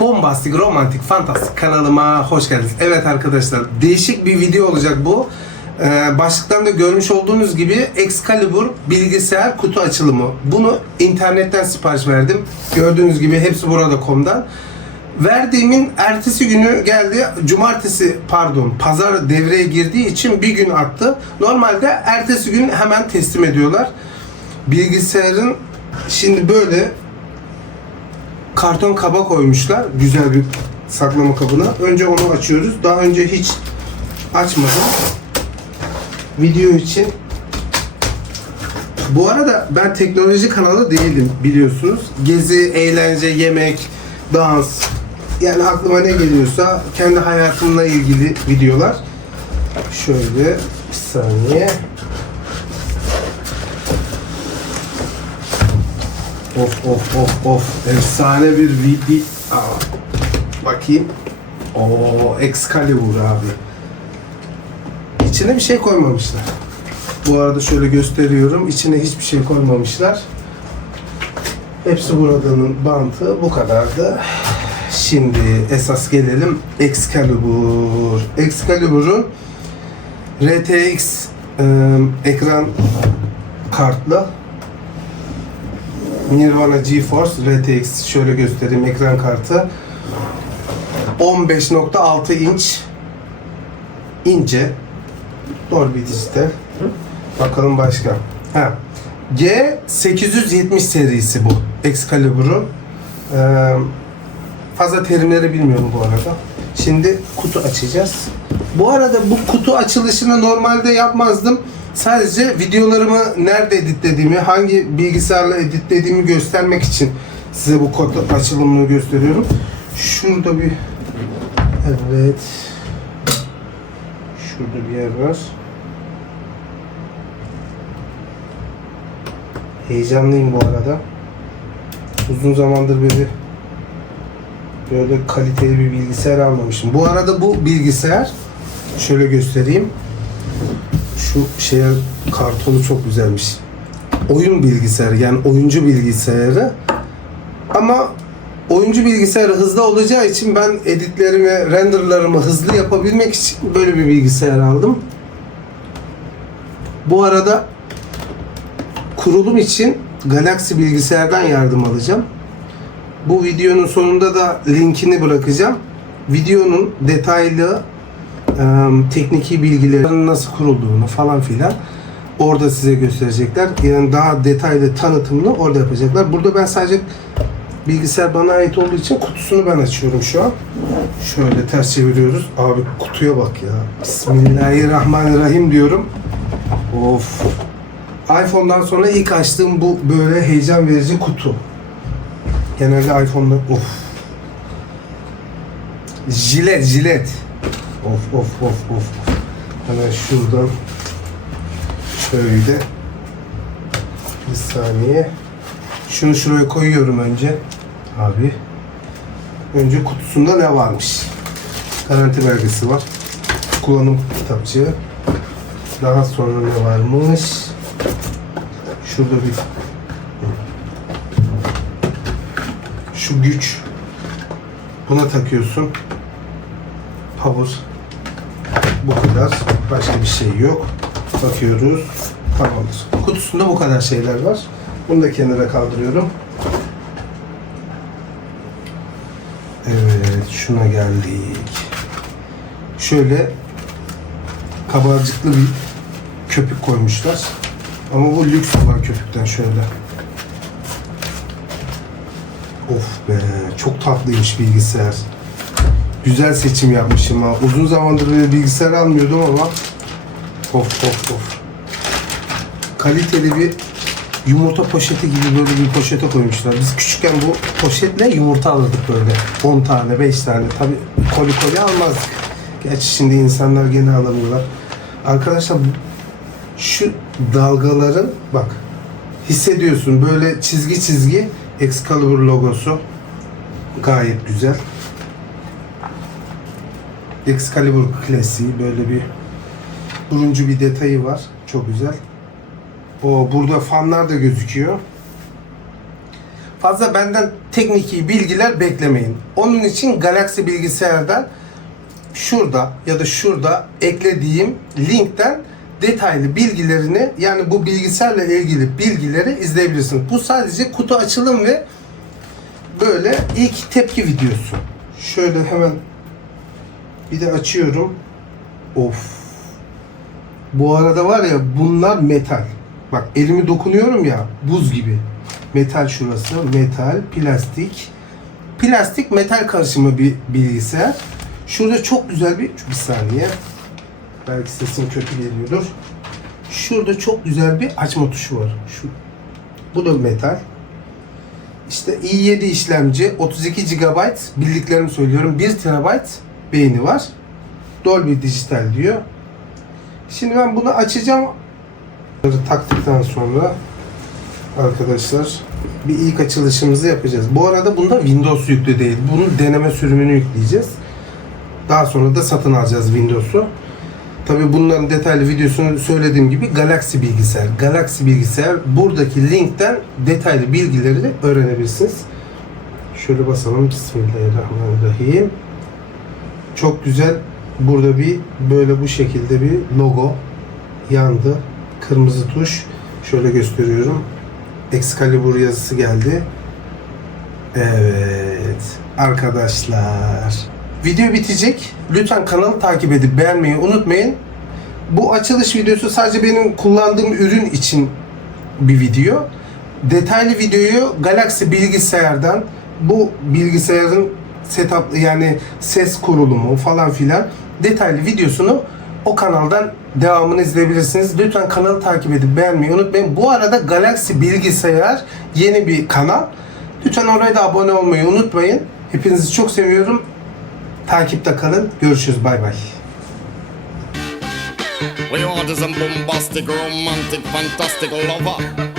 Bombastik, romantik, fantastik kanalıma hoş geldiniz. Evet arkadaşlar, değişik bir video olacak bu. Ee, başlıktan da görmüş olduğunuz gibi Excalibur bilgisayar kutu açılımı. Bunu internetten sipariş verdim. Gördüğünüz gibi hepsi burada.com'dan. Verdiğimin ertesi günü geldi. Cumartesi pardon pazar devreye girdiği için bir gün attı. Normalde ertesi gün hemen teslim ediyorlar. Bilgisayarın şimdi böyle karton kaba koymuşlar. Güzel bir saklama kabına. Önce onu açıyoruz. Daha önce hiç açmadım. Video için. Bu arada ben teknoloji kanalı değilim biliyorsunuz. Gezi, eğlence, yemek, dans. Yani aklıma ne geliyorsa kendi hayatımla ilgili videolar. Şöyle bir saniye. Of of of of. Efsane bir video. Aa, bakayım. Oo, Excalibur abi. İçine bir şey koymamışlar. Bu arada şöyle gösteriyorum. İçine hiçbir şey koymamışlar. Hepsi buradanın bantı bu kadardı. Şimdi esas gelelim Excalibur. Excalibur'un RTX e, ekran kartlı Nirvana GeForce RTX şöyle göstereyim ekran kartı. 15.6 inç ince. Dolby Digital bakalım başka. Ha. G870 serisi bu. Excalibur'un ee, fazla terimleri bilmiyorum bu arada. Şimdi kutu açacağız. Bu arada bu kutu açılışını normalde yapmazdım Sadece videolarımı nerede editlediğimi, hangi bilgisayarla editlediğimi göstermek için size bu kod açılımını gösteriyorum. Şurada bir evet şurada bir yer var. Heyecanlıyım bu arada. Uzun zamandır böyle böyle kaliteli bir bilgisayar almamışım. Bu arada bu bilgisayar şöyle göstereyim. Şu şeye kartonu çok güzelmiş. Oyun bilgisayarı yani oyuncu bilgisayarı. Ama oyuncu bilgisayarı hızlı olacağı için ben editlerimi, renderlarımı hızlı yapabilmek için böyle bir bilgisayar aldım. Bu arada kurulum için Galaxy bilgisayardan yardım alacağım. Bu videonun sonunda da linkini bırakacağım. Videonun detaylı tekniki bilgilerin nasıl kurulduğunu falan filan orada size gösterecekler. Yani daha detaylı tanıtımını orada yapacaklar. Burada ben sadece bilgisayar bana ait olduğu için kutusunu ben açıyorum şu an. Şöyle ters çeviriyoruz. Abi kutuya bak ya. Bismillahirrahmanirrahim diyorum. Of. iPhone'dan sonra ilk açtığım bu böyle heyecan verici kutu. Genelde iPhone'da of. Jilet, jilet. Of of of of. Hemen şuradan şöyle bir saniye. Şunu şuraya koyuyorum önce. Abi. Önce kutusunda ne varmış? Garanti belgesi var. Kullanım kitapçığı. Daha sonra ne varmış? Şurada bir şu güç buna takıyorsun. Power bu kadar. Başka bir şey yok. Bakıyoruz. Tamamdır. Kutusunda bu kadar şeyler var. Bunu da kenara kaldırıyorum. Evet, şuna geldik. Şöyle kabarcıklı bir köpük koymuşlar. Ama bu lüks olan köpükten şöyle. Of be, çok tatlıymış bilgisayar. Güzel seçim yapmışım ha. Uzun zamandır böyle bilgisayar almıyordum ama of of of. Kaliteli bir yumurta poşeti gibi böyle bir poşete koymuşlar. Biz küçükken bu poşetle yumurta alırdık böyle. 10 tane, 5 tane. Tabi koli koli almazdık. Gerçi şimdi insanlar gene alamıyorlar. Arkadaşlar şu dalgaların bak hissediyorsun böyle çizgi çizgi Excalibur logosu gayet güzel. Excalibur klasiği böyle bir turuncu bir detayı var. Çok güzel. O burada fanlar da gözüküyor. fazla benden tekniki bilgiler beklemeyin. Onun için Galaxy bilgisayardan şurada ya da şurada eklediğim linkten detaylı bilgilerini yani bu bilgisayarla ilgili bilgileri izleyebilirsiniz. Bu sadece kutu açılım ve böyle ilk tepki videosu. Şöyle hemen bir de açıyorum. Of. Bu arada var ya bunlar metal. Bak elimi dokunuyorum ya buz gibi. Metal şurası. Metal, plastik. Plastik metal karışımı bir bilgisayar. Şurada çok güzel bir bir saniye. Belki sesim kötü geliyordur. Şurada çok güzel bir açma tuşu var. Şu. Bu da metal. İşte i7 işlemci, 32 GB bildiklerimi söylüyorum. 1 TB beyni var. Dolby Digital diyor. Şimdi ben bunu açacağım. Bunları taktıktan sonra arkadaşlar bir ilk açılışımızı yapacağız. Bu arada bunda Windows yüklü değil. Bunun deneme sürümünü yükleyeceğiz. Daha sonra da satın alacağız Windows'u. Tabi bunların detaylı videosunu söylediğim gibi Galaxy bilgisayar. Galaxy bilgisayar buradaki linkten detaylı bilgileri de öğrenebilirsiniz. Şöyle basalım. Bismillahirrahmanirrahim. Çok güzel. Burada bir böyle bu şekilde bir logo yandı. Kırmızı tuş. Şöyle gösteriyorum. Excalibur yazısı geldi. Evet. Arkadaşlar. Video bitecek. Lütfen kanalı takip edip beğenmeyi unutmayın. Bu açılış videosu sadece benim kullandığım ürün için bir video. Detaylı videoyu Galaxy bilgisayardan bu bilgisayarın setup yani ses kurulumu falan filan detaylı videosunu o kanaldan devamını izleyebilirsiniz. Lütfen kanalı takip edip beğenmeyi unutmayın. Bu arada Galaxy Bilgisayar yeni bir kanal. Lütfen oraya da abone olmayı unutmayın. Hepinizi çok seviyorum. Takipte kalın. Görüşürüz. Bay bay. We order some bombastic, romantic, fantastic lover.